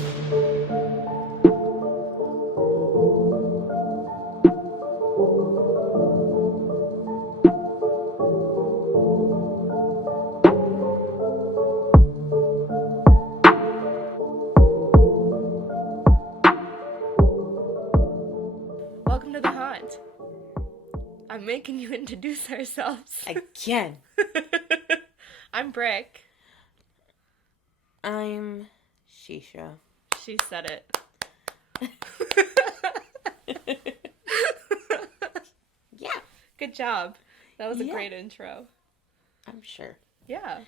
Welcome to the haunt. I'm making you introduce ourselves. Again. I'm Brick. I'm Sheesha. She said it. Yeah. Good job. That was a Yeah. great intro. I'm sure. Yeah.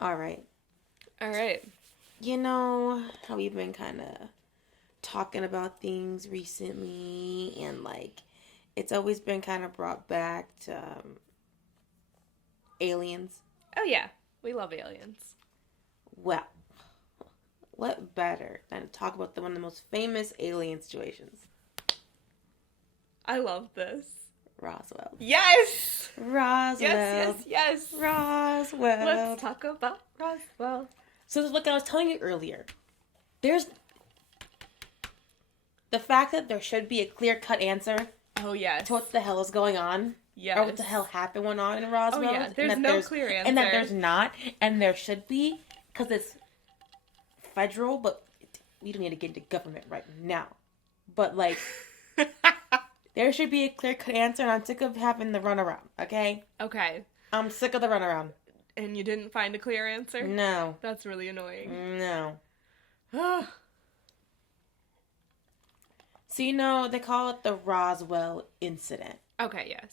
All right. All right. You know how we've been kind of talking about things recently, and it's always been kind of brought back to aliens. Oh, yeah. We love aliens. Well, what better than to talk about one of the most famous alien situations? I love this. Roswell. Yes! Roswell. Yes. Roswell. Let's talk about Roswell. So, like I was telling you earlier, there's the fact that there should be a clear-cut answer Oh, yes. to what the hell is going on. Yes. Or what the hell went on in Roswell. Oh, yeah. There's no clear answer. And that there's not. And there should be. Because it's federal, but we don't need to get into government right now. But, there should be a clear-cut answer, and I'm sick of having the runaround, okay? Okay. I'm sick of the runaround. And you didn't find a clear answer? No. That's really annoying. No. So, they call it the Roswell Incident. Okay, yes.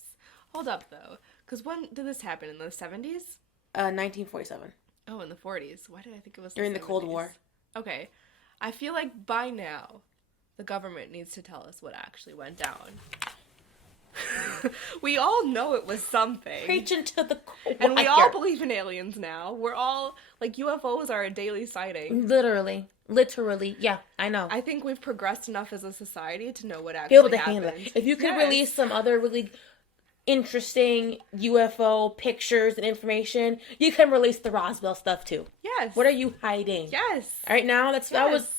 Hold up, though. Because when did this happen? In the 70s? 1947. Oh, in the 40s. Why did I think it was During the 70s? Cold War. Okay. I feel like by now, the government needs to tell us what actually went down. We all know it was something. Preaching to the choir. And we all believe in aliens now. We're all, UFOs are a daily sighting. Literally. Yeah, I know. I think we've progressed enough as a society to know what Be actually able to happened. handle it. If you could release some other really interesting UFO pictures and information, you can release the Roswell stuff too. Yes. What are you hiding? Yes. All right, now that was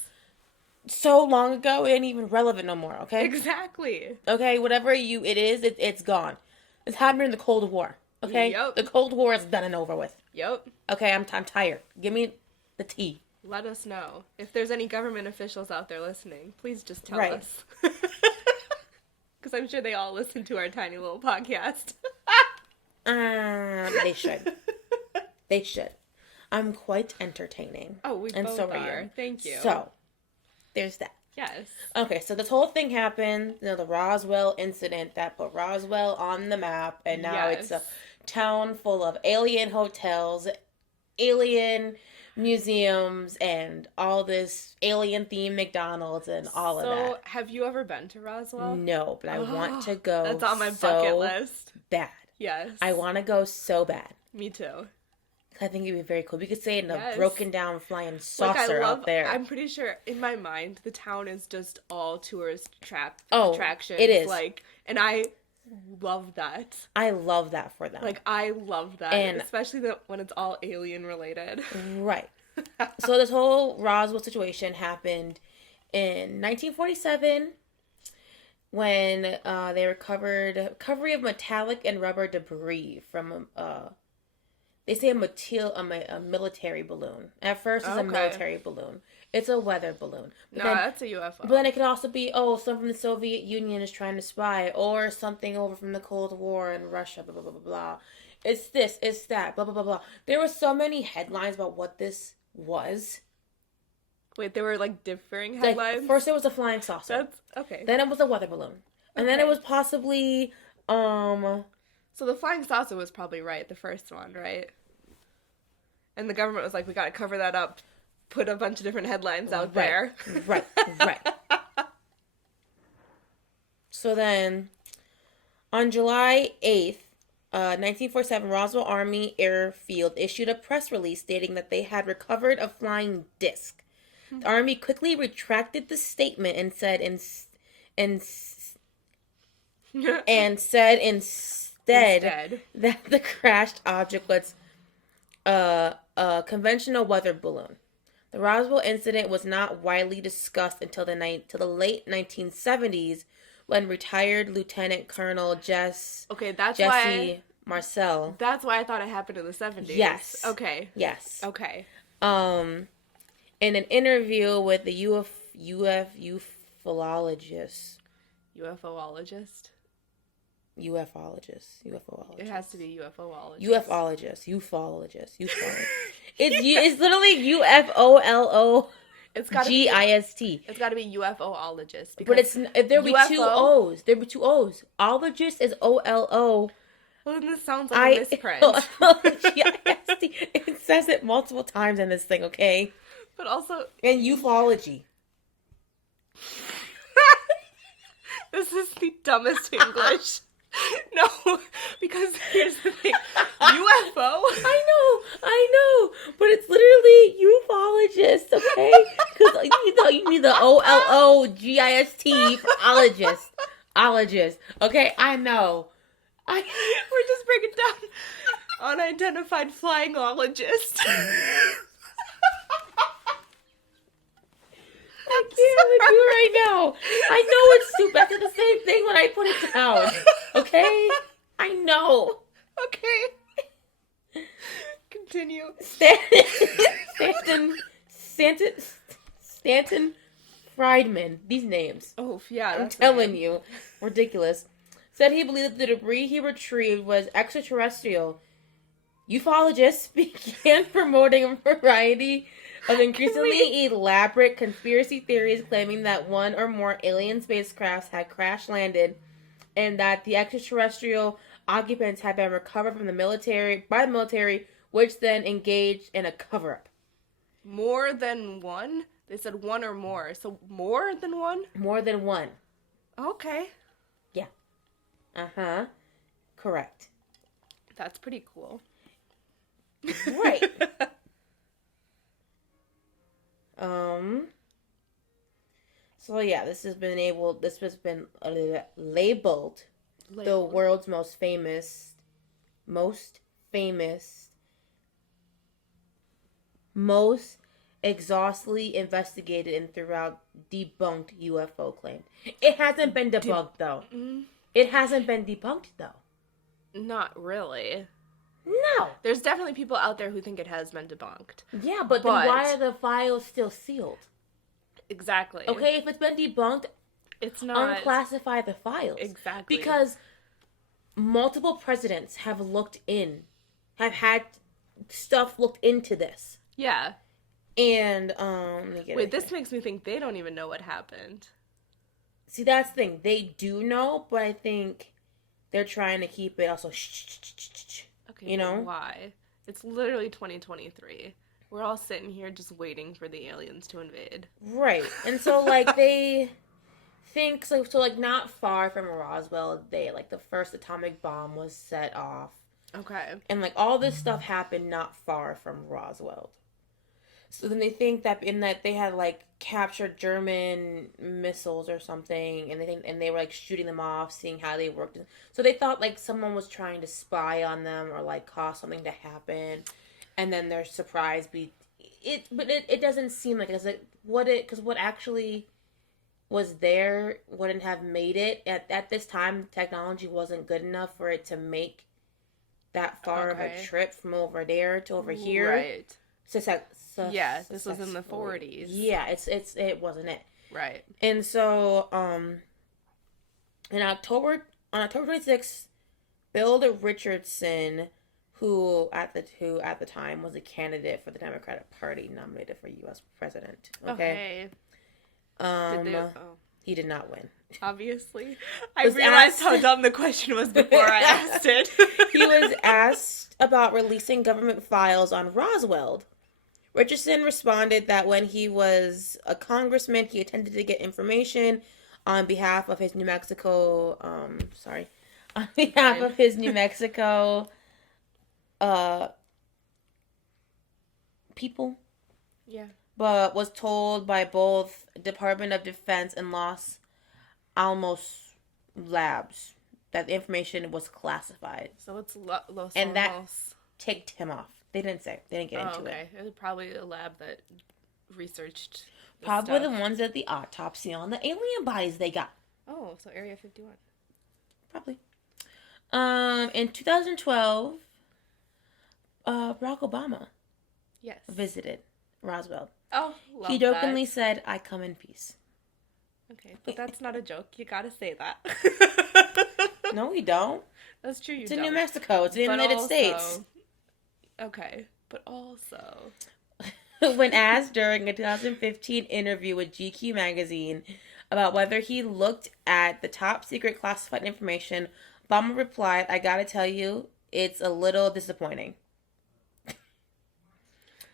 so long ago, it ain't even relevant no more, okay? Exactly. Okay, whatever it is, it's gone. It's happened in the Cold War, okay? Yep. The Cold War is done and over with. Yep. Okay, I'm tired. Give me the tea. Let us know. If there's any government officials out there listening, please just tell Right. us. Because I'm sure they all listen to our tiny little podcast. They should. They should. I'm quite entertaining. Oh, we and both so are. Thank you. So, there's that. Yes. Okay, so this whole thing happened, the Roswell incident that put Roswell on the map, and now it's a town full of alien hotels, alien museums, and all this alien-themed McDonald's and all of that. So, have you ever been to Roswell? No, but I want to go. That's on my bucket list. Bad. Yes. I want to go so bad. Me too. I think it'd be very cool. We could say it in a broken down flying saucer I love, out there. I'm pretty sure in my mind the town is just all tourist attractions. It is. And I love that. I love that for them. I love that. And especially when it's all alien related. Right. So this whole Roswell situation happened in 1947 when they recovery of metallic and rubber debris from they say a military balloon. At first, it's a military balloon. It's a weather balloon. But that's a UFO. But then it could also be, something from the Soviet Union is trying to spy, or something over from the Cold War in Russia, blah, blah, blah, blah, blah. It's this, it's that, blah, blah, blah, blah. There were so many headlines about what this was. Wait, there were, differing headlines? First, it was a flying saucer. That's, okay. Then it was a weather balloon. And then it was possibly, So the flying saucer was probably right, the first one, right? And the government was like, we gotta cover that up, put a bunch of different headlines out there. Right. So then, on July 8th, 1947, Roswell Army Airfield issued a press release stating that they had recovered a flying disc. The Army quickly retracted the statement and said instead that the crashed object was a conventional weather balloon. The Roswell incident was not widely discussed until the late 1970s, when retired Lieutenant Colonel Jesse Marcel. That's why I thought it happened in the 70s. Yes. Okay. Yes. Okay. In an interview with the ufologist. UFOologist? Ufologist. It has to be ufologist. Ufologist. It's literally UFOLO. It's got GIST. It's got to be UFOologist. But it's there'd be two O's. There'd be two O's. Ologist is OLO. Well, this sounds like a misprint. GIST. It says it multiple times in this thing, okay? But also... And ufology. This is the dumbest English. No, because here's the thing. UFO? I know. But it's literally ufologist, okay? Because you need the OLOGIST for ologist. Ologist. Okay, I know. We're just breaking down unidentified flying ologist. I can't with you right now. I know it's stupid. I did the same thing when I put it down. Okay? I know. Okay. Continue. Stanton Friedman. These names. Oh, yeah. I'm telling you. Ridiculous. Said he believed that the debris he retrieved was extraterrestrial. Ufologists began promoting a variety of increasingly elaborate conspiracy theories claiming that one or more alien spacecrafts had crash-landed and that the extraterrestrial occupants had been recovered by the military, which then engaged in a cover-up. More than one? They said one or more. So more than one? More than one. Okay. Yeah. Uh-huh. Correct. That's pretty cool. Right. So yeah, this has been labeled the world's most famous, most exhaustively investigated and throughout debunked UFO claim. It hasn't been debunked though. It hasn't been debunked though. Not really. No. There's definitely people out there who think it has been debunked. Yeah, but then why are the files still sealed? Exactly. Okay, if it's been debunked, it's not. Unclassify the files. Exactly. Because multiple presidents have had stuff looked into this. Yeah. And, wait, this makes me think they don't even know what happened. See, that's the thing. They do know, but I think they're trying to keep it also shh. Okay, you know? Why? It's literally 2023. We're all sitting here just waiting for the aliens to invade. Right. And so, like, they think, so not far from Roswell, the first atomic bomb was set off. Okay. And, all this stuff happened not far from Roswell. So then they think that they had, captured German missiles or something, and they were, shooting them off, seeing how they worked. So they thought, someone was trying to spy on them or, cause something to happen. And then they're surprised. But it doesn't seem like it. Because what actually was there wouldn't have made it. At this time, technology wasn't good enough for it to make that far of a trip from over there to over here. Right. Yeah, this was in the 40s. Yeah, it wasn't it. Right. And so, on October 26th, Bill Richardson, who at the time was a candidate for the Democratic Party, nominated for U.S. president. Okay. He did not win. Obviously. I realized how dumb the question was before I asked it. He was asked about releasing government files on Roswell. Richardson responded that when he was a congressman, he attempted to get information on behalf of his New Mexico, people. Yeah. But was told by both Department of Defense and Los Alamos labs that the information was classified. So it's Los Alamos. And that ticked him off. They didn't say. They didn't get into it. It was probably a lab that researched Probably stuff. the ones that the autopsy on the alien bodies they got. Oh, so Area 51. Probably. In 2012, Barack Obama visited Roswell. Oh, love He jokingly said, "I come in peace." Okay, but that's not a joke. You gotta say that. No, we don't. That's true. It's in New Mexico. It's in the United States. Okay, but also, when asked during a 2015 interview with GQ magazine about whether he looked at the top secret classified information, Obama replied, "I gotta tell you, it's a little disappointing.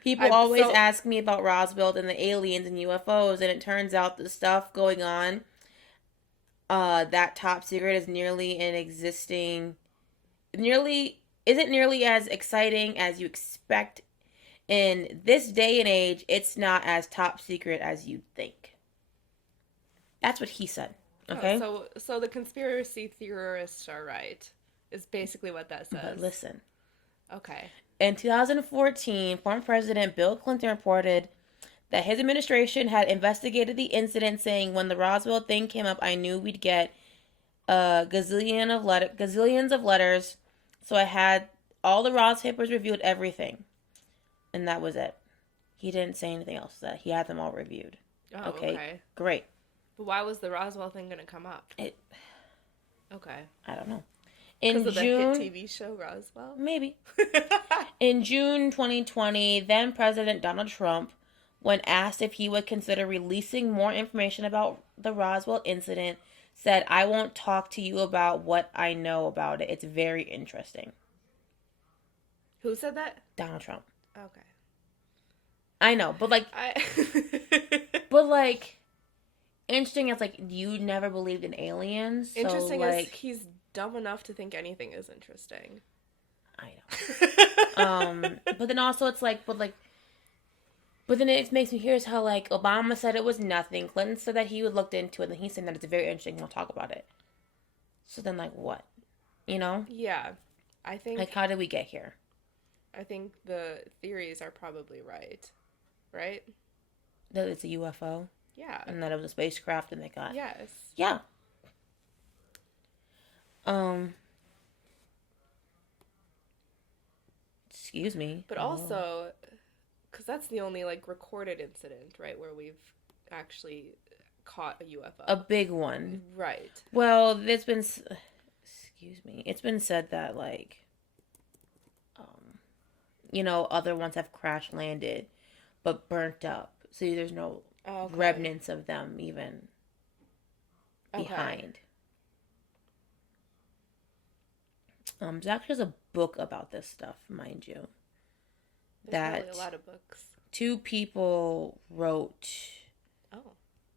People always ask me about Roswell and the aliens and UFOs, and it turns out the stuff going on, that top secret is isn't nearly as exciting as you expect. In this day and age, it's not as top secret as you'd think." That's what he said. Okay? So the conspiracy theorists are right, is basically what that says. But listen. Okay. In 2014, former President Bill Clinton reported that his administration had investigated the incident, saying, "When the Roswell thing came up, I knew we'd get gazillions of letters, so I had all the Ros papers reviewed everything." And that was it. He didn't say anything else. That he had them all reviewed. Oh, okay. Great. But why was the Roswell thing going to come up? Okay. I don't know. Because of the hit TV show Roswell? Maybe. In June 2020, then President Donald Trump, when asked if he would consider releasing more information about the Roswell incident, said, "I won't talk to you about what I know about it. It's very interesting." Who said that? Donald Trump. Okay. I know, but interesting is you never believed in aliens. Interesting is he's dumb enough to think anything is interesting. I know. But then also it's but then it makes me curious how Obama said it was nothing. Clinton said that he would looked into it, and he's saying that it's very interesting. He'll talk about it. So then what? You know? Yeah, I think. How did we get here? I think the theories are probably right. Right? That it's a UFO? Yeah. And that it was a spacecraft and they got... Yes. Yeah. Excuse me. But also, because that's the only, recorded incident, right, where we've actually caught a UFO. A big one. Right. Well, it's been said that, other ones have crash landed, but burnt up. So there's no remnants of them even behind. There's actually a book about this stuff, mind you. There's probably a lot of books. 2 people wrote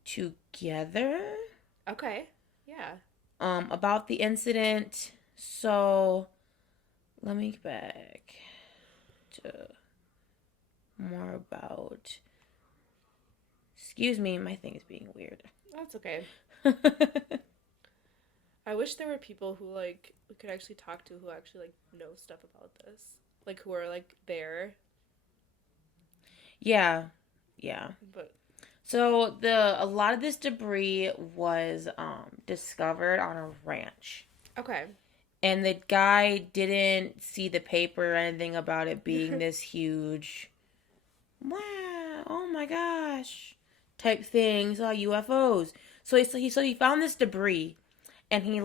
together. Okay. Yeah. About the incident. So let me get back to more about. Excuse me, my thing is being weird. That's okay. I wish there were people who we could actually talk to who actually know stuff about this, who are there. Yeah. But so a lot of this debris was discovered on a ranch. Okay. And the guy didn't see the paper or anything about it being this huge, wow, oh my gosh, type thing. Saw UFOs. So he found this debris, and he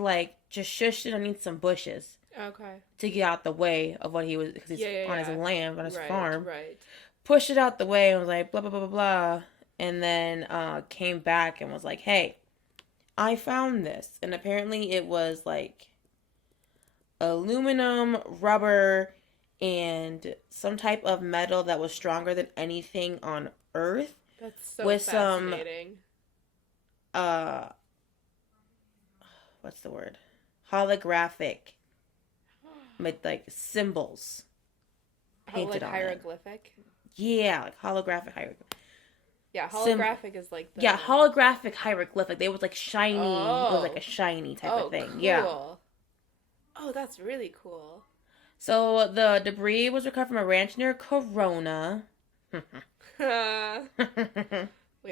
just shushed it underneath some bushes. Okay. To get out the way of what he was, because he's on his land, on his farm. Right. Pushed it out the way and was like, blah, blah, blah, blah, blah. And then came back and was like, "Hey, I found this." And apparently it was aluminum, rubber, and some type of metal that was stronger than anything on Earth. That's so fascinating. What's the word? Holographic. With symbols painted on hieroglyphic? It. Yeah, holographic hieroglyphic. Yeah, holographic is the... Yeah, holographic hieroglyphic. They was shiny. Oh. It was a shiny type of thing. Cool. Yeah. Oh, that's really cool. So the debris was recovered from a ranch near Corona. Wait,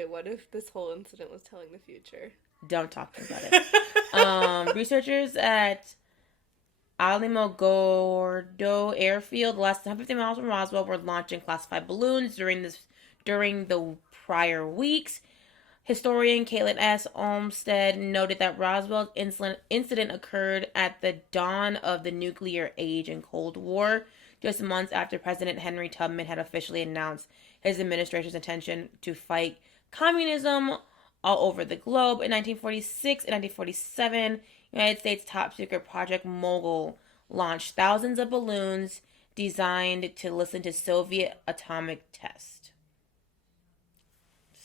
what if this whole incident was telling the future? Don't talk to me about it. Researchers at Alamogordo Airfield, less than 150 miles from Roswell, were launching classified balloons during the prior weeks. Historian Caitlin S. Olmsted noted that Roswell's incident occurred at the dawn of the nuclear age and Cold War, just months after President Henry Tubman had officially announced his administration's intention to fight communism all over the globe. In 1946 and 1947, United States top secret Project Mogul launched thousands of balloons designed to listen to Soviet atomic tests.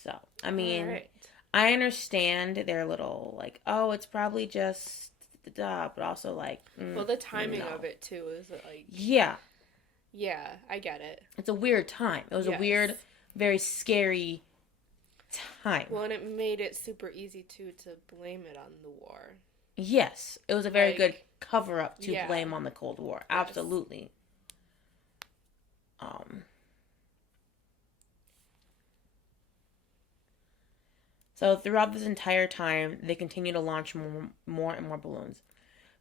So, I mean, right. I understand they're a little like, oh, it's probably just but also like, well, the timing of it too is like, yeah, I get it. it's a weird time. It was a weird, very scary time. Well, and it made it super easy to blame it on the war. Yes, it was a very good cover up to blame on the Cold War. Yes. Absolutely. So throughout this entire time, they continue to launch more and more balloons.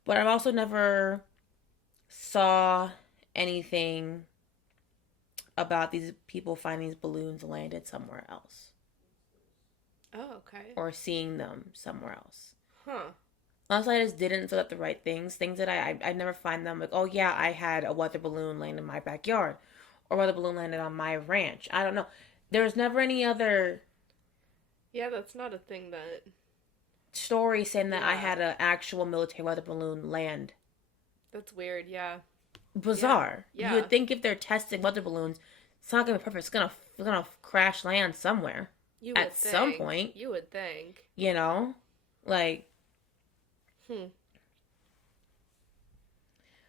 But I also never saw anything about these people finding these balloons landed somewhere else. Oh, okay. Or seeing them somewhere else. Huh. Unless I just didn't set up the right things that I never find them like, oh yeah, I had a weather balloon land in my backyard. Or weather balloon landed on my ranch. I don't know. There's never any other... Yeah, that's not a thing that... story saying that I had an actual military weather balloon land. That's weird, yeah. Bizarre. Yeah. You would think if they're testing weather balloons, it's not gonna be perfect. It's gonna crash land somewhere. You would at think. Some point. You would think. You know? Like...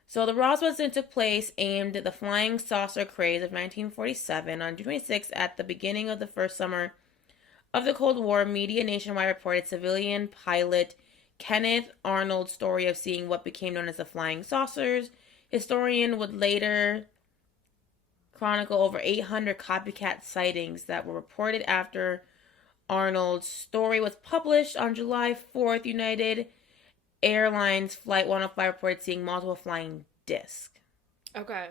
So the Roswell incident took place aimed at the flying saucer craze of 1947 on June 26th at the beginning of the first summer of the Cold War. Media nationwide reported civilian pilot Kenneth Arnold's story of seeing what became known as the flying saucers. Historian would later chronicle over 800 copycat sightings that were reported after Arnold's story was published. On July 4th, United Airlines Flight 105 reported seeing multiple flying discs. Okay.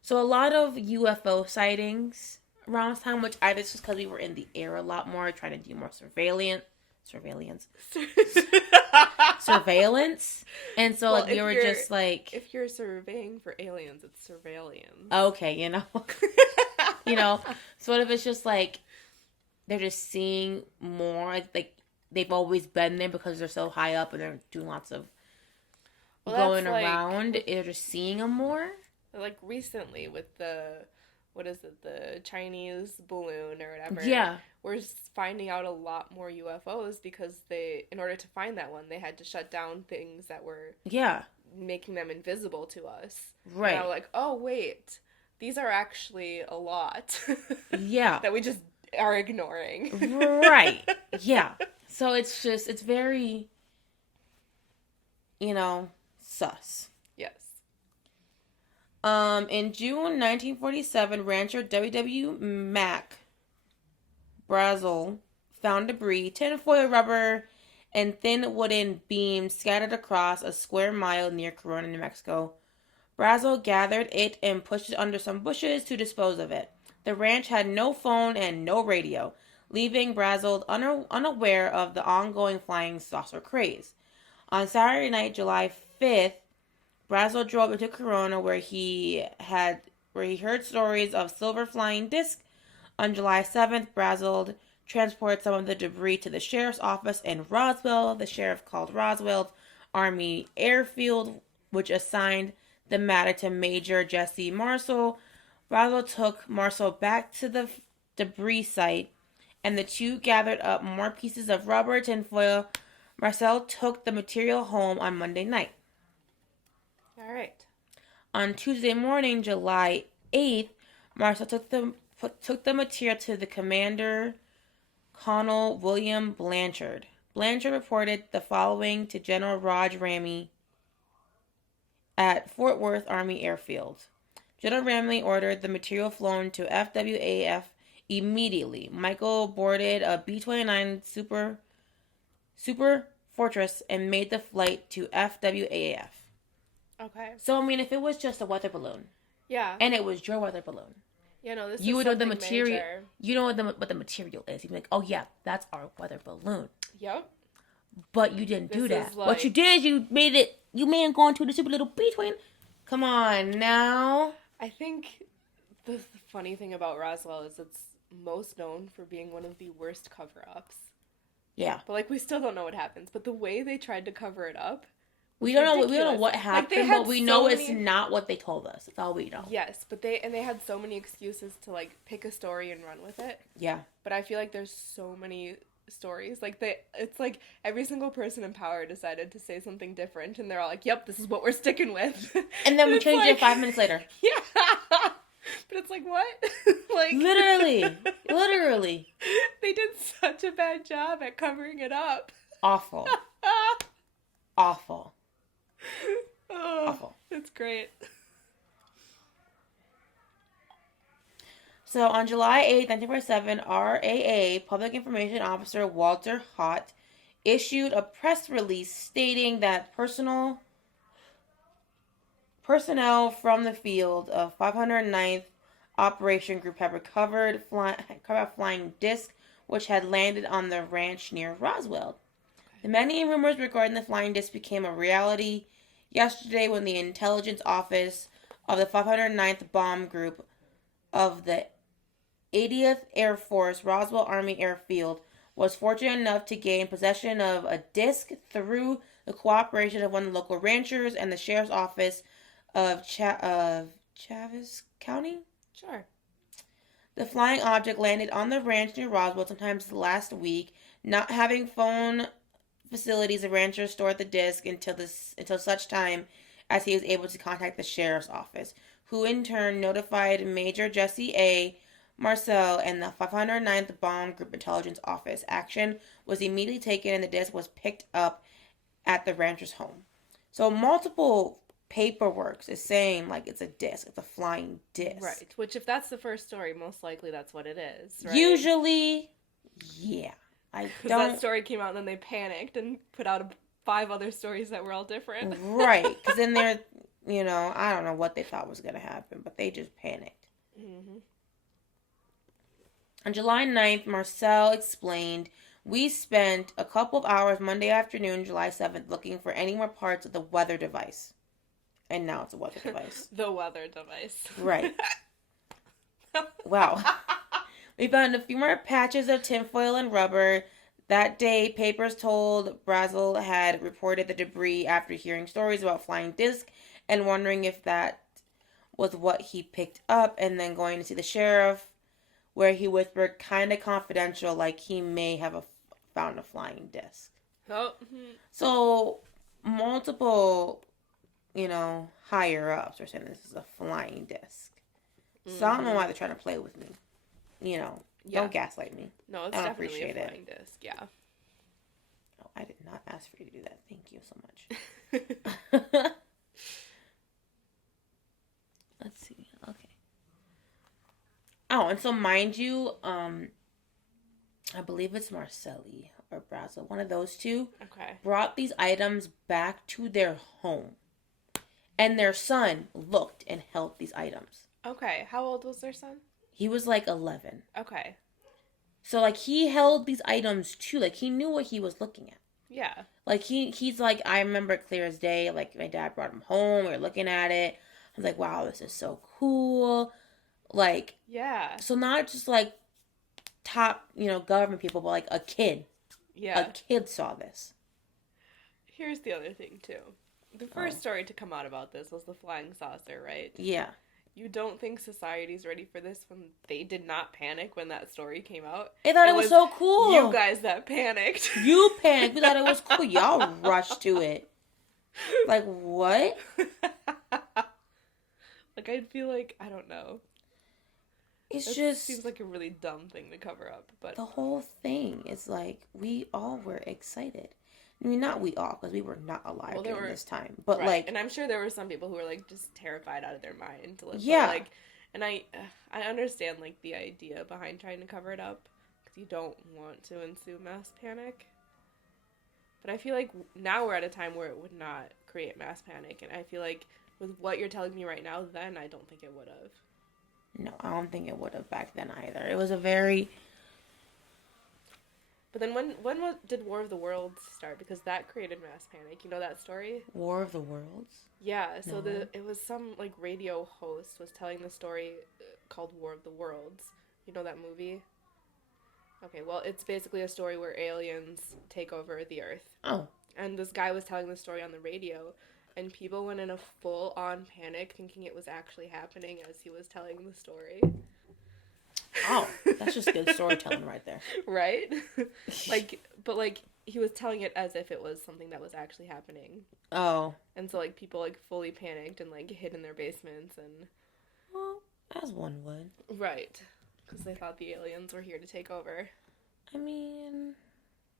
So a lot of UFO sightings around this time, which either it's just because we were in the air a lot more, trying to do more surveillance. And so like we were just like, if you're surveying for aliens, it's surveillance. Okay, you know. So what if it's just like they're just seeing more like they've always been there because they're so high up and they're doing lots of going around. They're just seeing them more. Like recently with the Chinese balloon or whatever. Yeah. We're finding out a lot more UFOs because in order to find that one, they had to shut down things that were making them invisible to us. Right. And I'm like, oh wait, these are actually a lot. Yeah. That we just are ignoring. Right. Yeah. So it's very, sus. Yes. In June 1947, rancher W.W. Mack Brazel found debris, tinfoil, rubber, and thin wooden beams scattered across a square mile near Corona, New Mexico. Brazel gathered it and pushed it under some bushes to dispose of it. The ranch had no phone and no radio, leaving Brazel unaware of the ongoing flying saucer craze. On Saturday night, July 5th, Brazel drove into Corona where he heard stories of silver flying discs. On July 7th, Brazel transported some of the debris to the sheriff's office in Roswell. The sheriff called Roswell's Army Airfield, which assigned the matter to Major Jesse Marshall. Roswell took Marshall back to the debris site, and the two gathered up more pieces of rubber tinfoil. Marcel took the material home on Monday night. All right. On Tuesday morning, July 8th, Marcel took the material to the commander, Colonel William Blanchard. Blanchard reported the following to General Raj Ramey at Fort Worth Army Airfield. General Ramley ordered the material flown to FWAF immediately. Michael boarded a B-29 Super Fortress and made the flight to FWAF. Okay. So, I mean, if it was just a weather balloon. Yeah. And it was your weather balloon. Yeah, no, this you is would know the something material. major. You know what the material is. You'd be like, oh, yeah, that's our weather balloon. Yep. But you didn't do This that. is like- What you did, you made it go into the super little B-twin. Come on, now. I think the funny thing about Roswell is it's most known for being one of the worst cover-ups. Yeah. But, like, we still don't know what happens. But the way they tried to cover it up, We don't know ridiculous. what happened, Like, they had but we so know many- it's not what they told us. That's all we know. yes, but they had so many excuses to, like, pick a story and run with it. Yeah. But I feel like there's so many stories. Like, it's like every single person in power decided to say something different, and they're all like, yep, this is what we're sticking with. And then we it's changed like- it 5 minutes later. Yeah. But it's like, what? Like Literally. They did such a bad job at covering it up. Awful. Awful. Oh, Awful. it's great. So on July 8th, 1947, RAA Public Information Officer Walter Hott issued a press release stating that personnel from the field of 509th Operation Group had recovered a flying disc which had landed on the ranch near Roswell. The many rumors regarding the flying disc became a reality yesterday when the intelligence office of the 509th Bomb Group of the 80th Air Force Roswell Army Airfield was fortunate enough to gain possession of a disc through the cooperation of one of the local ranchers and the sheriff's office of Chaves County. Sure. The flying object landed on the ranch near Roswell sometime last week. Not having phone facilities, the rancher stored the disc until such time as he was able to contact the sheriff's office, who in turn notified Major Jesse A. Marcel and the 509th Bomb Group Intelligence Office. Action was immediately taken and the disc was picked up at the rancher's home. So multiple paperwork is saying like it's a disc, it's a flying disc. Right. Which, if that's the first story, most likely that's what it is. Right? Usually, yeah. I Because don't. that story came out and then they panicked and put out 5 other stories that were all different. Right. Because then they're, I don't know what they thought was going to happen, but they just panicked. Mm-hmm. On July 9th, Marcel explained, we spent a couple of hours Monday afternoon, July 7th, looking for any more parts of the weather device. And now it's a weather device. The weather device. Right. Wow. We found a few more patches of tinfoil and rubber. That day, papers told Brazel had reported the debris after hearing stories about flying discs and wondering if that was what he picked up, and then going to see the sheriff, where he whispered, kind of confidential, like he may have found a flying disc. Oh. So, multiple, higher ups are saying this is a flying disc. Mm-hmm. So I don't know why they're trying to play with me. Don't gaslight me. No, it's I don't definitely appreciate a flying disc, yeah. Oh, I did not ask for you to do that. Thank you so much. Let's see. Okay. Oh, and so mind you, I believe it's Marcelli or Brazel, one of those two, Okay. brought these items back to their home. And their son looked and held these items. Okay. How old was their son? He was like 11. Okay. So, like, he held these items too. Like, he knew what he was looking at. Yeah. Like, he's like, I remember it clear as day. Like, my dad brought him home. We were looking at it. I was like, wow, this is so cool. Like, yeah. So not just, like, top, government people, but, like, a kid. Yeah. A kid saw this. Here's the other thing, too. The first story to come out about this was the flying saucer, right? Yeah. You don't think society's ready for this when they did not panic when that story came out? They thought it was so cool. You guys that panicked. You panicked. We thought it was cool. Y'all rushed to it. Like, what? Like, I'd feel like, I don't know. It just seems like a really dumb thing to cover up. But the whole thing is like, we all were excited. I mean, not we all, because we were not alive during this time. But, right. like... And I'm sure there were some people who were, like, just terrified out of their mind. Yeah. But, like, and I understand, like, the idea behind trying to cover it up. Because you don't want to ensue mass panic. But I feel like now we're at a time where it would not create mass panic. And I feel like with what you're telling me right now, then I don't think it would have. No, I don't think it would have back then either. It was a very... But then when did War of the Worlds start? Because that created mass panic. You know that story? War of the Worlds? Yeah, so No. it was some, like, radio host was telling the story called War of the Worlds. You know that movie? Okay, well, it's basically a story where aliens take over the Earth. Oh. And this guy was telling the story on the radio, and people went in a full-on panic thinking it was actually happening as he was telling the story. Oh, that's just good storytelling right there. Right? But he was telling it as if it was something that was actually happening. Oh. And so, like, people, like, fully panicked and, like, hid in their basements and... Well, as one would. Right. Because they thought the aliens were here to take over. I mean...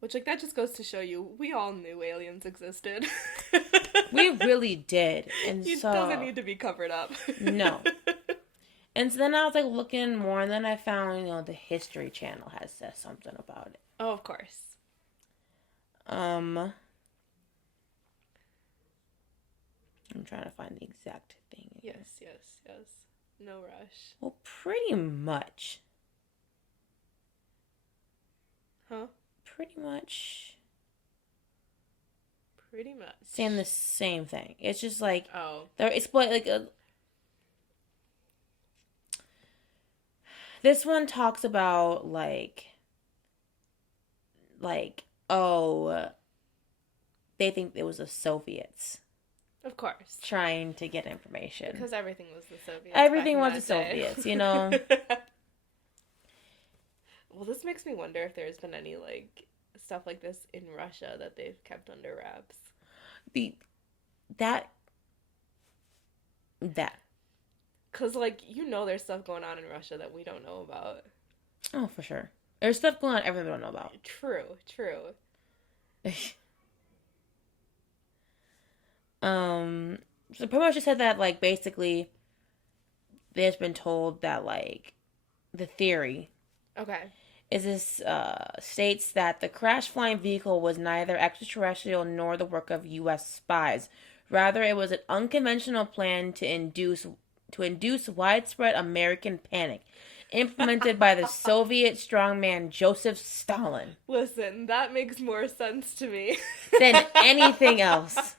Which, like, that just goes to show you, we all knew aliens existed. We really did. And It so... doesn't need to be covered up. No. And so then I was, like, looking more, and then I found, you know, the History Channel has said something about it. Oh, of course. I'm trying to find the exact thing. Yes. No rush. Well, pretty much. Huh? Pretty much. Saying the same thing. It's just, like... Oh. It's, like, this one talks about, like, oh, they think it was the Soviets. Of course. Trying to get information. Because everything was the Soviets. Everything was the Soviets, you know? Well, this makes me wonder if there's been any, like, stuff like this in Russia that they've kept under wraps. That. Because, like, you know there's stuff going on in Russia that we don't know about. Oh, for sure. There's stuff going on everyone don't know about. True. So pretty much just said that, like, basically, they've been told that, like, the theory... Okay. Is this, states that the crash-flying vehicle was neither extraterrestrial nor the work of U.S. spies. Rather, it was an unconventional plan to induce widespread American panic, implemented by the Soviet strongman Joseph Stalin. Listen, that makes more sense to me than anything else.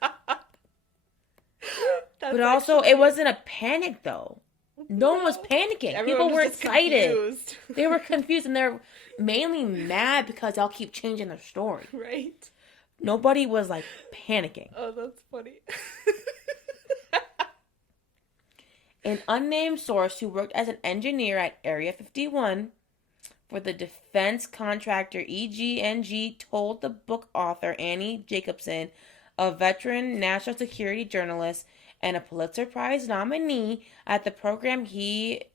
But also, it wasn't a panic, though. No one was panicking. People were excited. Confused. They were confused, and they're mainly mad because they'll keep changing their story. Right. Nobody was, like, panicking. Oh, that's funny. An unnamed source who worked as an engineer at Area 51 for the defense contractor EG&G told the book author Annie Jacobson, a veteran national security journalist and a Pulitzer Prize nominee, at the program had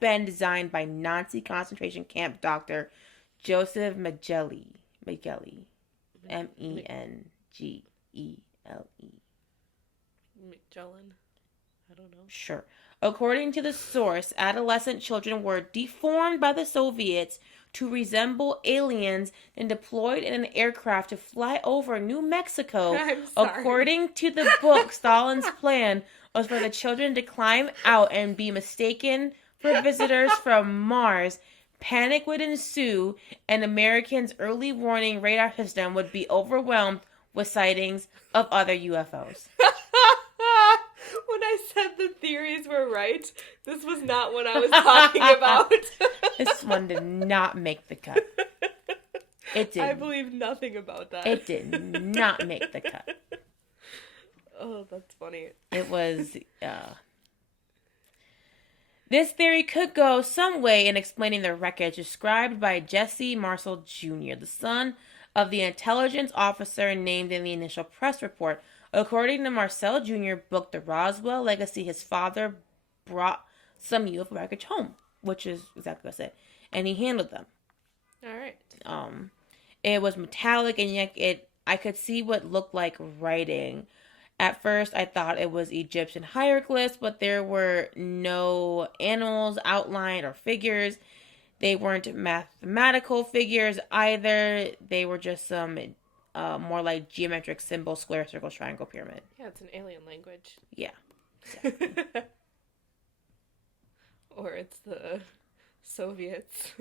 been designed by Nazi concentration camp doctor Joseph Mengele. Mengele. Magellan. I don't know. Sure. According to the source, adolescent children were deformed by the Soviets to resemble aliens and deployed in an aircraft to fly over New Mexico. According to the book, Stalin's plan was for the children to climb out and be mistaken for visitors from Mars. Panic would ensue, and Americans' early warning radar system would be overwhelmed with sightings of other UFOs. When I said the theories were right, this was not what I was talking about. This one did not make the cut. It did. I believe nothing about that. It did not make the cut. Oh, that's funny. It was, This theory could go some way in explaining the wreckage described by Jesse Marcel Jr., the son of the intelligence officer named in the initial press report. According to Marcel Jr. book The Roswell Legacy, his father brought some UFO wreckage home, which is exactly what I said, and he handled them. All right. It was metallic, and yet I could see what looked like writing. At first, I thought it was Egyptian hieroglyphs, but there were no animals outlined or figures. They weren't mathematical figures either. They were just some more like geometric symbol, square, circle, triangle, pyramid. Yeah, it's an alien language. Yeah. Exactly. Or it's the Soviets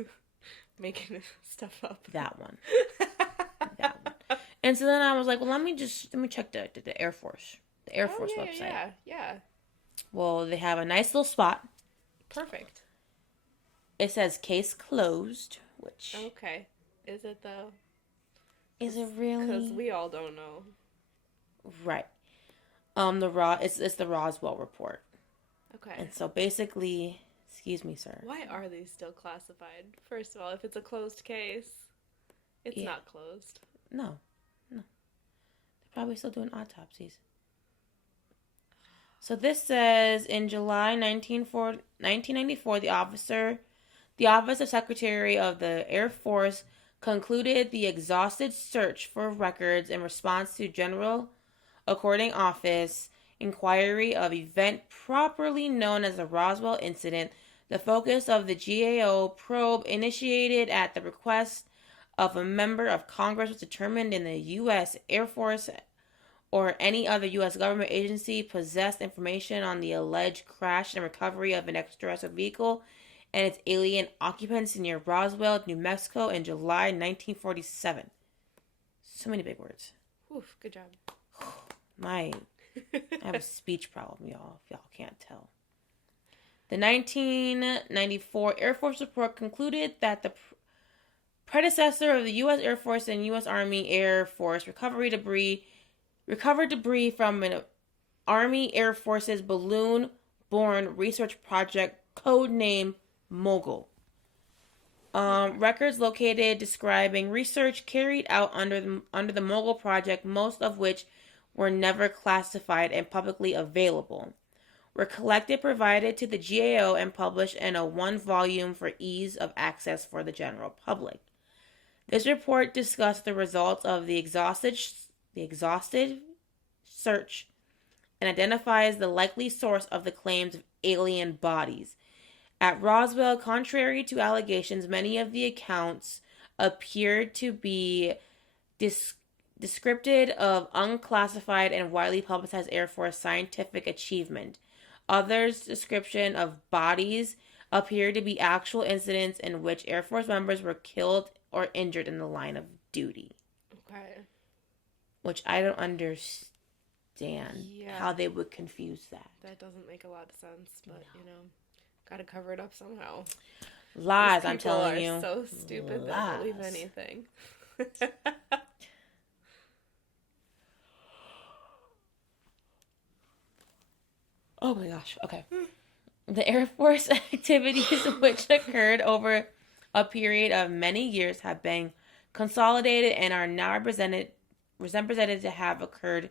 making stuff up. That one. That one. And so then I was like, well, let me check the Air Force. The Air Force website. Yeah. Well, they have a nice little spot. Perfect. It says case closed, which... Okay. Is it though? Is it really? Because we all don't know. Right. It's the Roswell report. Okay. And so basically, excuse me, sir. Why are these still classified? First of all, if it's a closed case, it's not closed. No. They're probably still doing autopsies. So this says in July 1994, the Office of Secretary of the Air Force concluded the exhausted search for records in response to General According Office inquiry of event properly known as the Roswell Incident. The focus of the GAO probe, initiated at the request of a member of Congress, was determined in the U.S. Air Force or any other U.S. government agency possessed information on the alleged crash and recovery of an extraterrestrial vehicle and its alien occupants near Roswell, New Mexico in July 1947. So many big words. Oof, good job. I have a speech problem, y'all, if y'all can't tell. The 1994 Air Force report concluded that the predecessor of the U.S. Air Force and U.S. Army Air Force recovered debris from an Army Air Force's balloon-borne research project, codenamed Mogul. Records located describing research carried out under the Mogul project, most of which were never classified and publicly available, were collected, provided to the GAO, and published in a one-volume for ease of access for the general public. This report discussed the results of the exhausted search and identifies the likely source of the claims of alien bodies. At Roswell, contrary to allegations, many of the accounts appeared to be descriptive of unclassified and widely publicized Air Force scientific achievement. Others' description of bodies appeared to be actual incidents in which Air Force members were killed or injured in the line of duty. Okay. Which I don't understand how they would confuse that. That doesn't make a lot of sense, but gotta cover it up somehow. Lies, I'm telling you. So stupid that believe anything. Oh my gosh. Okay. The Air Force activities which occurred over a period of many years have been consolidated and are now represented to have occurred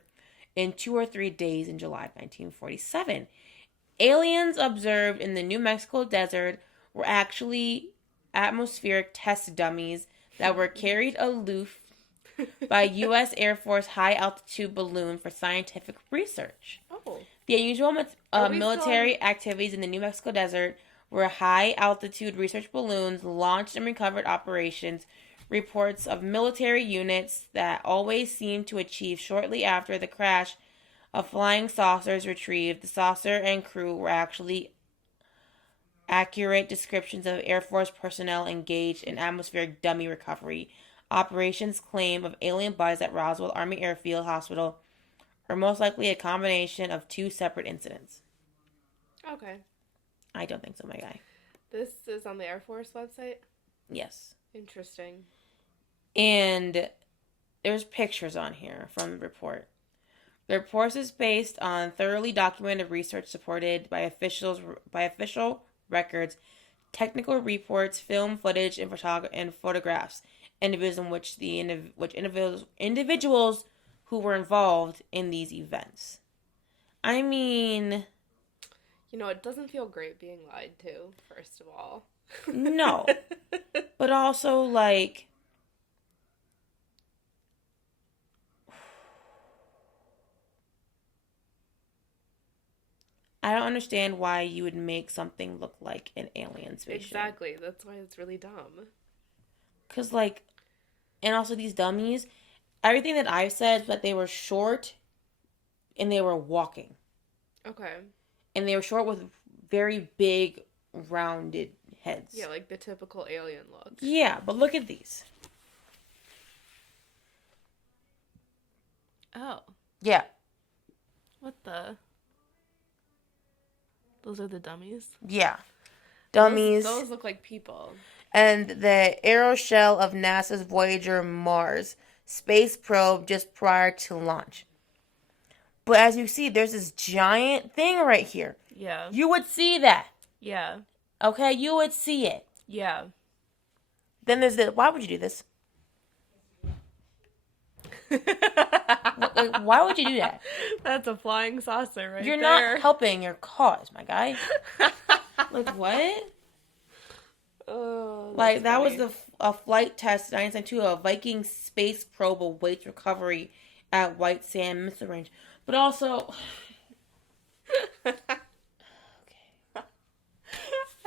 in 2 or 3 days in July 1947. Aliens observed in the New Mexico desert were actually atmospheric test dummies that were carried aloof by U.S. Air Force high-altitude balloon for scientific research. Oh. The unusual military activities in the New Mexico desert were high-altitude research balloons launched and recovered operations, reports of military units that always seemed to achieve shortly after the crash of flying saucers retrieved. The saucer and crew were actually accurate descriptions of Air Force personnel engaged in atmospheric dummy recovery operations. Claim of alien bodies at Roswell Army Airfield Hospital are most likely a combination of 2 separate incidents. Okay. I don't think so, my guy. This is on the Air Force website? Yes. Interesting. And there's pictures on here from the report. The report is based on thoroughly documented research supported by official records, technical reports, film footage, and photographs. Individuals who were involved in these events. I mean, it doesn't feel great being lied to, first of all. No. But also, like, I don't understand why you would make something look like an alien spaceship. Exactly. That's why it's really dumb. Because, like, and also these dummies, everything that I've said is that they were short and they were walking. Okay. And they were short with very big, rounded heads. Yeah, like the typical alien look. Yeah, but look at these. Oh. Yeah. What the? Those are the dummies? Yeah. Dummies. Those look like people. And the aeroshell of NASA's Voyager Mars space probe just prior to launch. But as you see, there's this giant thing right here. Yeah. You would see that. Yeah. Okay, you would see it. Yeah. Then there's this. Why would you do this? Like, why would you do that? That's a flying saucer right You're there. not helping your cause, my guy. Like, what? Oh, Like, that funny. was a flight test in 1992. A Viking space probe awaits recovery at White Sand Missile Range. But also... okay.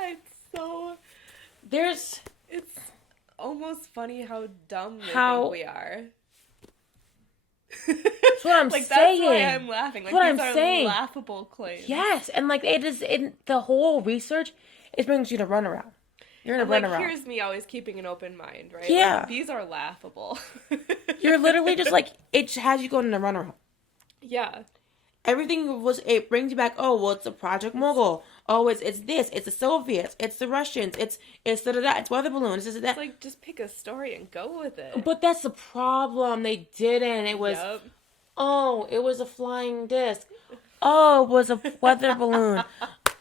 It's so... There's... It's almost funny how dumb they think How- we are. That's what I'm like, saying. That's why I'm laughing. Like, That's what these I'm are saying. laughable claims. Yes, and like it is in the whole research, it brings you to run around. You're gonna run around. Here's me always keeping an open mind, right? Yeah. Like, these are laughable. You're literally just like, it has you going in a run around. Yeah. Everything it brings you back. Oh, well, it's a Project Mogul. Oh, it's this. It's the Soviets. It's the Russians. It's that. It's weather balloons. It's that. It's like, just pick a story and go with it. But that's the problem. They didn't. It was, Yep. oh, it was a flying disc. Oh, it was a weather balloon.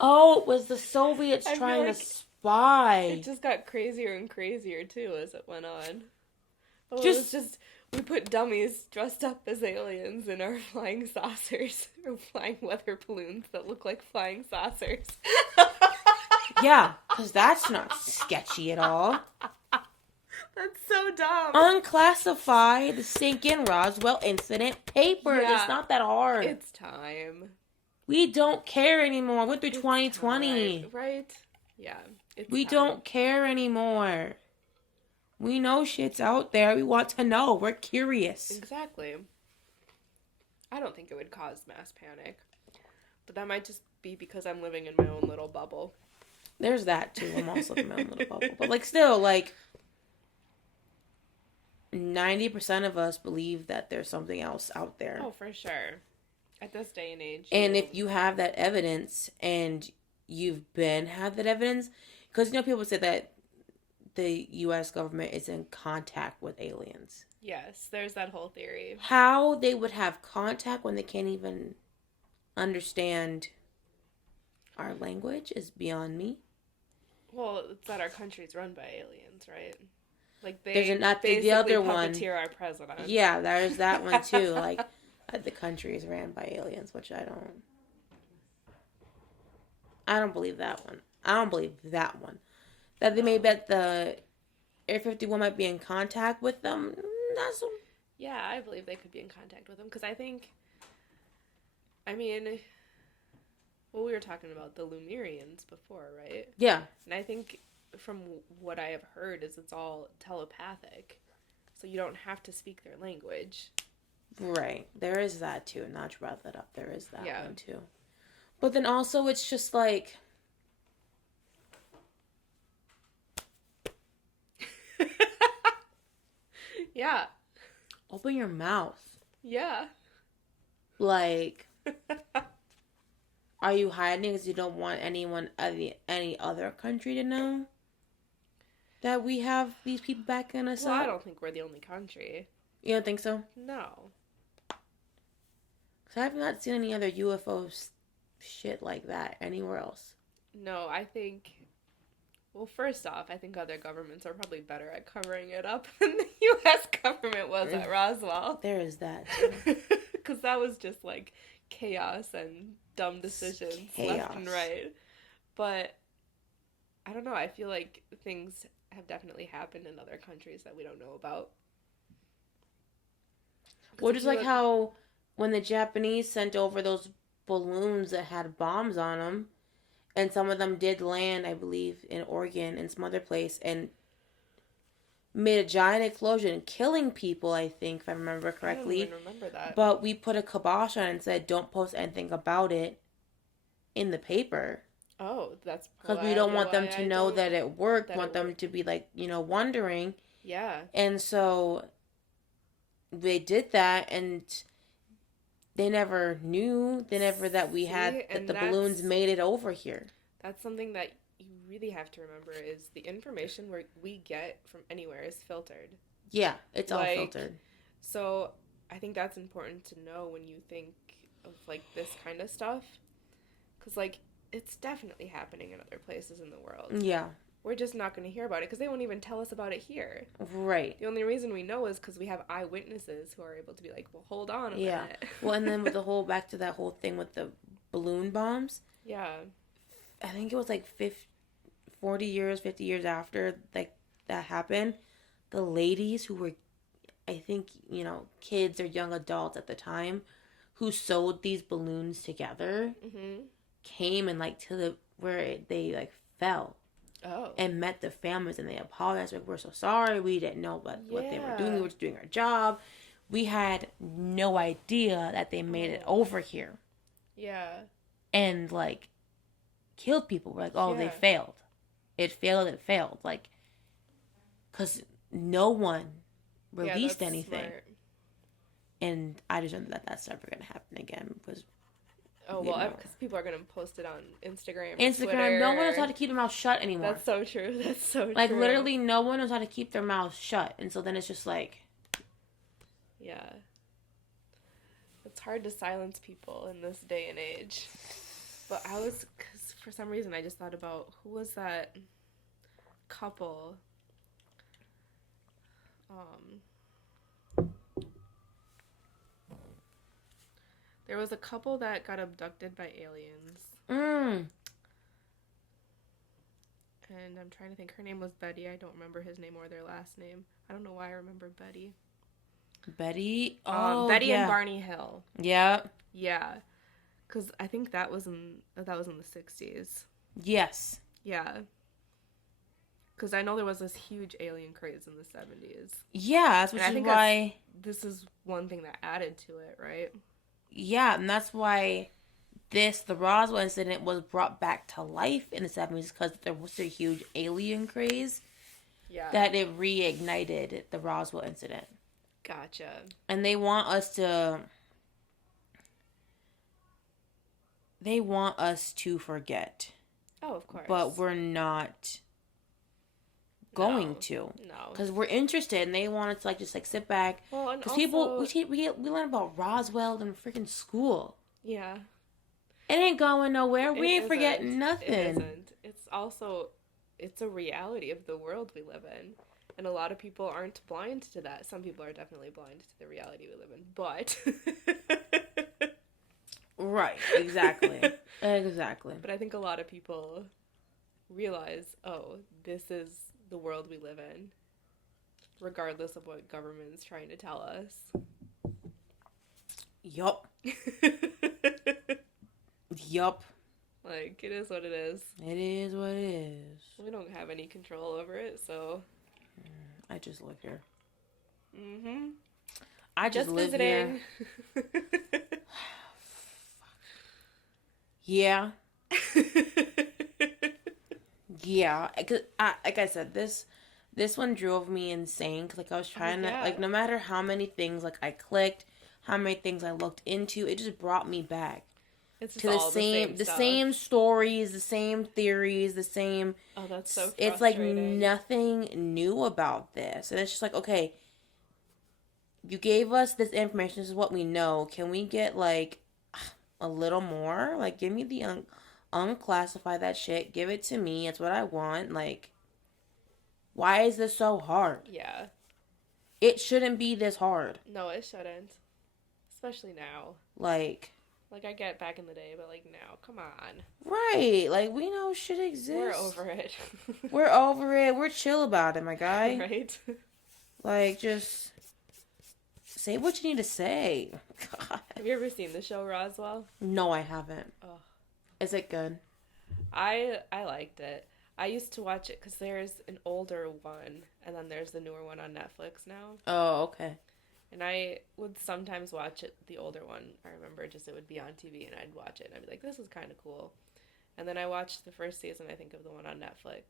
Oh, it was the Soviets I feel trying like to spy. It just got crazier and crazier, too, as it went on. Oh, it Just- was just... We put dummies dressed up as aliens in our flying saucers. Or flying weather balloons that look like flying saucers. Yeah, because that's not sketchy at all. That's so dumb. Unclassified, sink in Roswell Incident papers. Yeah. It's not that hard. It's time. We don't care anymore. We're through 2020. Time, right? Yeah. It's We time. don't care anymore. We know shit's out there. We want to know. We're curious. Exactly. I don't think it would cause mass panic. But that might just be because I'm living in my own little bubble. There's that too. I'm also in my own little bubble. But like still, like 90% of us believe that there's something else out there. Oh, for sure. At this day and age. And if you have that evidence and you've had that evidence, because people say that the U.S. government is in contact with aliens. Yes, there's that whole theory. How they would have contact when they can't even understand our language is beyond me. Well, it's that our country's run by aliens, right? Like they There's not basically the other one. puppeteer our president. Yeah, there's that one too. Like the country is ran by aliens, which I don't believe that one. I don't believe that one. That they may bet the Air 51 might be in contact with them. That's Yeah, I believe they could be in contact with them because I think, I mean, well, we were talking about the Lemurians before, right? yeah. And I think from what I have heard is it's all telepathic, so you don't have to speak their language. Right. There is that too. Now that you brought that up, there is that Yeah. one too. But then also it's just like Yeah. open your mouth. Yeah. Like are you hiding because you don't want any other country to know that we have these people backing us Well, up? I don't think we're the only country. You don't think so? No. Because I have not seen any other UFO shit like that anywhere else. No, I think... Well, first off, I think other governments are probably better at covering it up than the U.S. government was at Roswell. There is that too. Because that was just, like, chaos and dumb decisions left and right. But, I don't know, I feel like things have definitely happened in other countries that we don't know about. Well, just like how when the Japanese sent over those balloons that had bombs on them, and some of them did land, I believe, in Oregon and some other place, and made a giant explosion, killing people, I think, if I remember correctly. I don't even remember that. But we put a kibosh on it and said, don't post anything about it in the paper. Oh, that's because we don't want them to know that it worked. Want them to be like, wondering. Yeah. And so they did that, and they never knew. They never that we had that the balloons made it over here. That's something that you really have to remember is the information we get from anywhere is filtered. Yeah, it's all filtered. So I think that's important to know when you think of like this kind of stuff, because like it's definitely happening in other places in the world. Yeah. We're just not going to hear about it because they won't even tell us about it here. Right. The only reason we know is because we have eyewitnesses who are able to be like, well, hold on a minute. Well, and then with back to that whole thing with the balloon bombs. Yeah. I think it was like 50 years after like that happened, the ladies who were, I think, kids or young adults at the time who sewed these balloons together came and like to where they fell. Oh. And met the families, and they apologized. Like, we're so sorry. We didn't know what they were doing. We were just doing our job. We had no idea that they made it over here. Yeah. And, killed people. We're like, they failed. It failed. Like, because no one released anything. Smart. And I just know that that's never going to happen again. Because because people are going to post it on Instagram, Twitter. No one knows how to keep their mouth shut anymore. That's so true. True. Literally, no one knows how to keep their mouth shut. And so then it's just like... Yeah. It's hard to silence people in this day and age. But because for some reason I just thought about, who was that couple? There was a couple that got abducted by aliens. And I'm trying to think. Her name was Betty. I don't remember his name or their last name. I don't know why I remember Betty. Betty? Betty and Barney Hill. Yeah. Yeah. Because I think that was in the 60s. Yes. Yeah. Because I know there was this huge alien craze in the 70s. Yeah, which is why... This is one thing that added to it, right? Yeah, and that's why the Roswell incident was brought back to life in the 70s, because there was a huge alien craze. Yeah. That it reignited the Roswell incident. Gotcha. And they want us to forget. Oh, of course. But we're not going to. No. Because we're interested, and they want us to just sit back. Well, and because people, we learn about Roswell in freaking school. Yeah. It ain't going nowhere. We ain't forgetting nothing. It isn't. It's a reality of the world we live in. And a lot of people aren't blind to that. Some people are definitely blind to the reality we live in. But... Right. Exactly. Exactly. But I think a lot of people realize, this is the world we live in. Regardless of what government's trying to tell us. Yup. Yup. It is what it is. It is what it is. We don't have any control over it, so... I just live here. Mm-hmm. I just live visiting. Here. Yeah. Yeah. Cause like I said, this one drove me insane. Cause I was trying to, no matter how many things I clicked, how many things I looked into, it just brought me back. It's just to the same stories, the same theories, the same. Oh, that's so frustrating. It's nothing new about this, and it's just okay. You gave us this information. This is what we know. Can we get a little more? Give me the unclassify that shit. Give it to me. It's what I want. Why is this so hard? Yeah. It shouldn't be this hard. No, it shouldn't. Especially now. I get back in the day, but now, come on. Right. We know shit exists. We're over it. We're over it. We're chill about it, my guy. Right? Just Say what you need to say. God. Have you ever seen the show Roswell? No, I haven't. Oh, Is it good? I liked it. I used to watch it because there's an older one, and then there's the newer one on Netflix now. Oh, okay. And I would sometimes watch it, the older one. I remember just it would be on TV, and I'd watch it, and I'd be like, this is kind of cool. And then I watched the first season, I think, of the one on Netflix.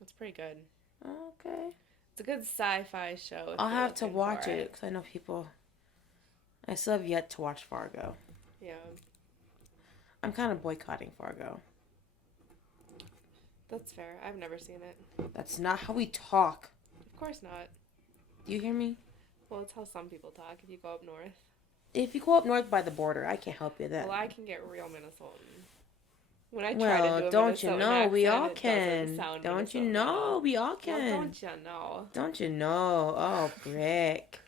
It's pretty good. Okay. It's a good sci-fi show. I'll have to watch it because I know people. I still have yet to watch Fargo. Yeah. I'm kind of boycotting Fargo. That's fair. I've never seen it. That's not how we talk. Of course not. Do you hear me? Well, it's how some people talk if you go up north. If you go up north by the border, I can't help you then. Well, I can get real Minnesotan. When I try Well, to do a don't you Minnesotan know accent, we all it doesn't can? sound Don't you Minnesotan. know we all Well, can? don't you know? Don't you know? Oh, Brick.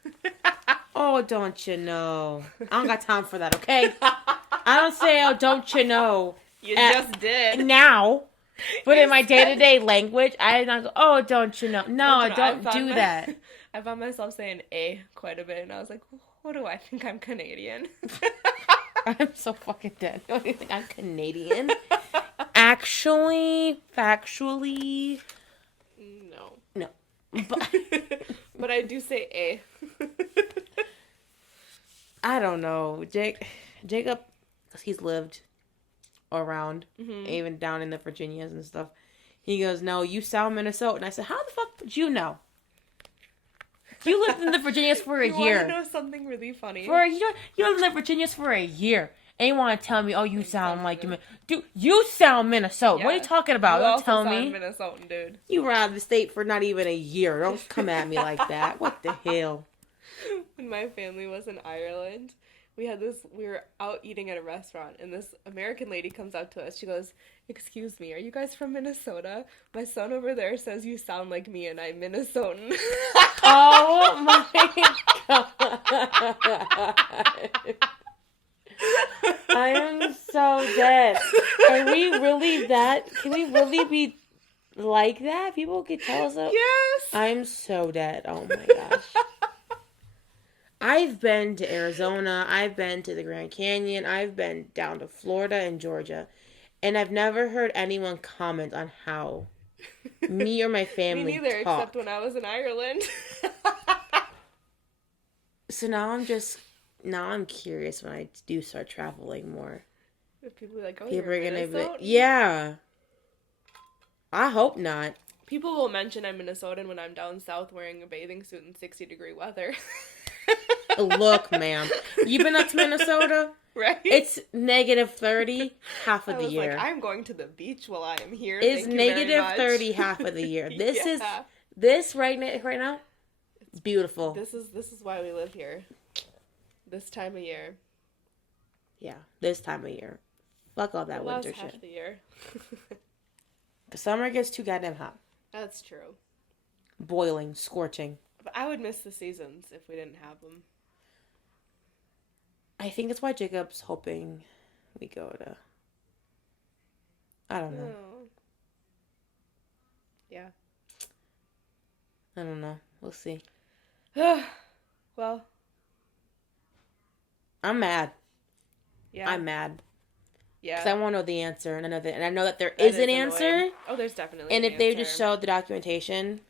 Oh, don't you know? I don't got time for that, okay? I don't say, oh, don't you know? You just did. Now. But in my day-to-day language, I don't go, oh, don't you know? No, don't do that. I found myself saying A quite a bit, and I was like, what do I think? I'm Canadian. I'm so fucking dead. Don't you think I'm Canadian? Actually, factually, No. no. But But I do say A. I don't know. Jacob, because he's lived around, even down in the Virginias and stuff. He goes, no, you sound Minnesotan. And I said, how the fuck would you know? You lived in the Virginias for a year. You want to know something really funny? You lived in the Virginias for a year. And you want to tell me, oh, you sound like you. Dude, you sound Minnesotan. Yeah. What are you talking about? You Don't also tell sound me. Minnesotan, dude. You were out of the state for not even a year. Don't come at me like that. What the hell? When my family was in Ireland, we were out eating at a restaurant, and this American lady comes up to us. She goes, excuse me, are you guys from Minnesota? My son over there says you sound like me, and I'm Minnesotan. Oh my God. I am so dead. Can we really be like that? People could tell us that. Yes! I'm so dead. Oh my gosh. I've been to Arizona. I've been to the Grand Canyon. I've been down to Florida and Georgia. And I've never heard anyone comment on how me or my family Me neither, talk. except when I was in Ireland. So now I'm curious when I do start traveling more. People are like, oh, People you're are gonna Minnesotan? be, yeah. I hope not. People will mention I'm Minnesotan when I'm down south wearing a bathing suit in 60-degree weather. Look, ma'am, you been up to Minnesota? Right? It's -30 half of the year. Like, I'm going to the beach while I am here. It's Thank you very much. -30 half of the year. Yeah. This right now. It's beautiful. This is why we live here. This time of year. Yeah, this time of year. Fuck all that winter half shit. the year. The summer gets too goddamn hot. That's true. Boiling, scorching. But I would miss the seasons if we didn't have them. I think that's why Jacob's hoping we go to. I don't know. Oh. Yeah. I don't know. We'll see. Well. I'm mad. Yeah. I'm mad. Yeah. Because I want to know the answer, and I know that there That is an annoying. answer. Oh, there's definitely And an if they answer. just showed the documentation.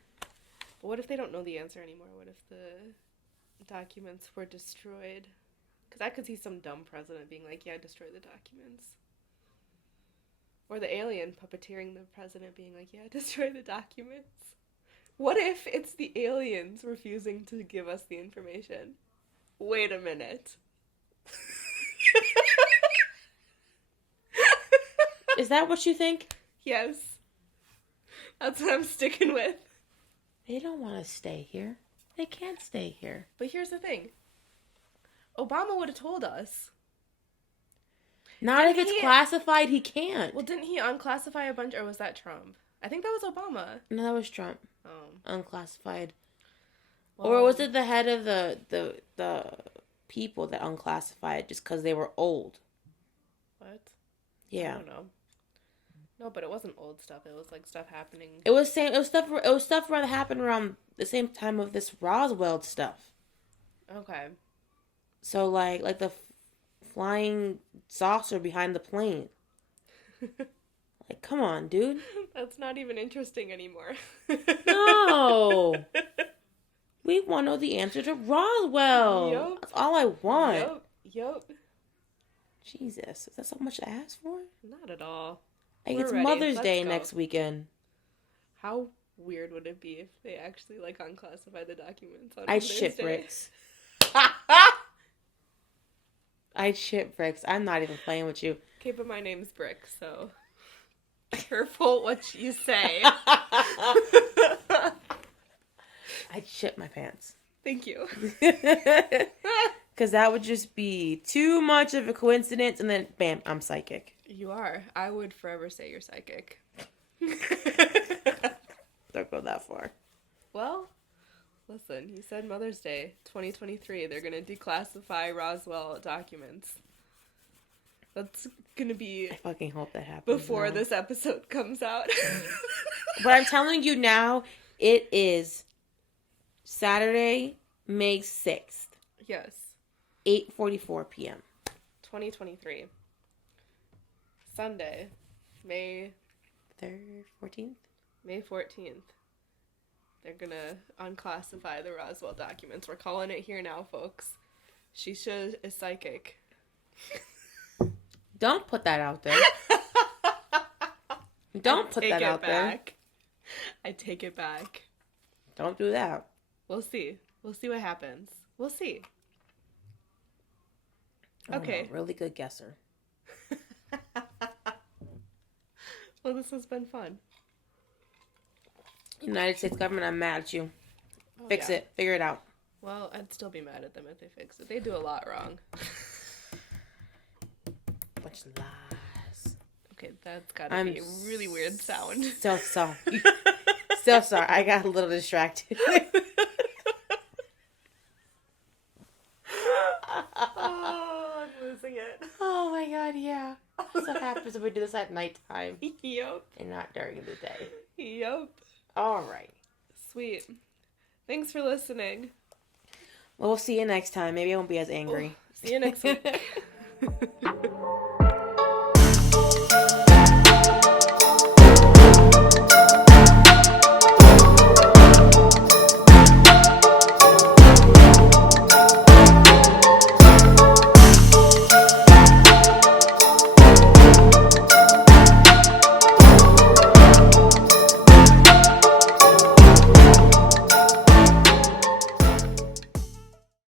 But what if they don't know the answer anymore? What if the documents were destroyed? Because I could see some dumb president being like, yeah, destroy the documents. Or the alien puppeteering the president being like, yeah, destroy the documents. What if it's the aliens refusing to give us the information? Wait a minute. Is that what you think? Yes. That's what I'm sticking with. They don't want to stay here. They can't stay here. But here's the thing. Obama would have told us. Not if it's classified, he can't. Well, didn't he unclassify a bunch, or was that Trump? I think that was Obama. No, that was Trump. Oh. Unclassified. Well, Or was it the head of the people that unclassified just because they were old? What? Yeah. I don't know. No, but it wasn't old stuff. It was like stuff happening. It was stuff that happened around the same time of this Roswell stuff. Okay. So, like the flying saucer behind the plane. Like, come on, dude. That's not even interesting anymore. No. We want to know the answer to Roswell. Yup. That's all I want. Yup. Jesus. Is that so much to ask for? Not at all. Like, We're it's ready. Mother's Let's Day go. next weekend. How weird would it be if they actually, like, unclassify the documents on I'd Mother's shit Day? bricks. I'd shit bricks. I'm not even playing with you. Okay, but my name's Brick, so careful what you say. I'd shit my pants. Thank you. Because that would just be too much of a coincidence, and then, bam, I'm psychic. You are. I would forever say you're psychic. Don't go that far. Well, listen, you said Mother's Day, 2023. They're going to declassify Roswell documents. That's going to be I fucking hope that happens. before now. this episode comes out. But I'm telling you now, it is Saturday, May 6th, Yes, 8:44 p.m. 2023. Sunday, May 3rd, 14th? May 14th. They're gonna unclassify the Roswell documents. We're calling it here now, folks. Sheesha is psychic. Don't put that out there. Don't put that out there. I take it back. Don't do that. We'll see. We'll see what happens. We'll see. Oh, Okay. no, really good guesser. Well, this has been fun. United States government, I'm mad at you. Oh, Fix yeah. it. Figure it out. Well, I'd still be mad at them if they fix it. They do a lot wrong. Bunch of lies. Okay, that's gotta be a really weird sound. So sorry. So sorry. I got a little distracted. Oh, I'm losing it. Oh my god, yeah. That's what happens if we do this at nighttime Yup. and not during the day. Yup. All right. Sweet. Thanks for listening. Well, we'll see you next time. Maybe I won't be as angry. See you next week.